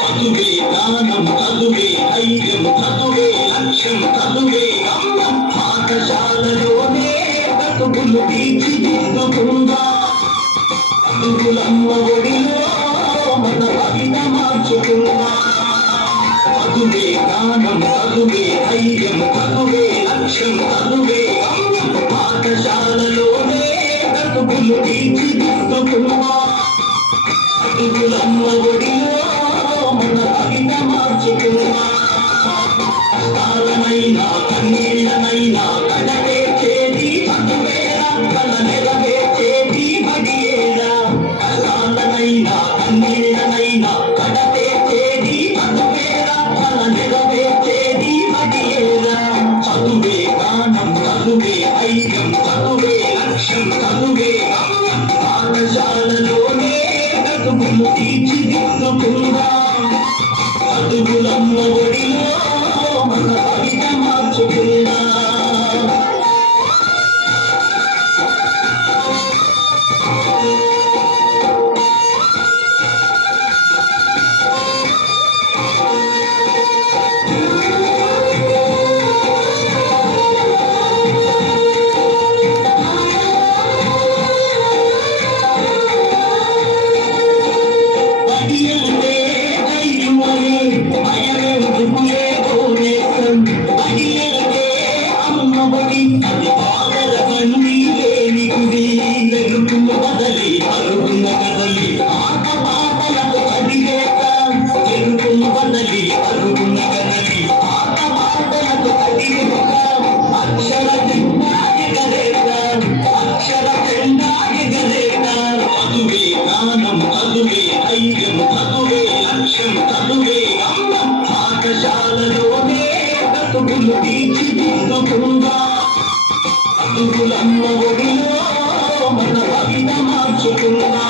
చదువే జ్ఞానం, చదువే ధైర్యం, చదువే లక్ష్యం, చదువే గమ్యం. పాఠశాలలోనే బ్రతుకులు తీర్చిదిద్దుకుందా. చదువులమ్మ ఒడిలో మన భవిత మార్చుకుందా. చదువే జ్ఞానం, చదువే ధైర్యం, చదువే లక్ష్యం, చదువే గమ్యం. పాఠశాలలోనే బ్రతుకులు తీర్చిదిద్దుకుందా. చదువులమ్మ ఒడిలో మన భవిత మార్చుకుందా. కష్టాలనైనా కన్నీళ్ళనైనా కడతేర్చేది చదువేరా, కల నెరవేర్చేది బడియేరా. కష్టాలనైనా కన్నీళ్ళనైనా కడతేర్చేది చదువేరా, కల నెరవేర్చేది బడియేరా. చదువే జ్ఞానం, చదువే ధైర్యం, చదువే లక్ష్యం, చదువే గమ్యం. పాఠశాలలోనే బ్రతుకులు తీర్చిదిద్దుకుందా. చదువులమ్మ ఒడిలో మన భవిత మార్చుకుందా. పాఠశాలలోనే బ్రతుకులు తీర్చిదిద్దుకుందా. చదువులమ్మ ఒడిలో మన భవిత మార్చుకుందా.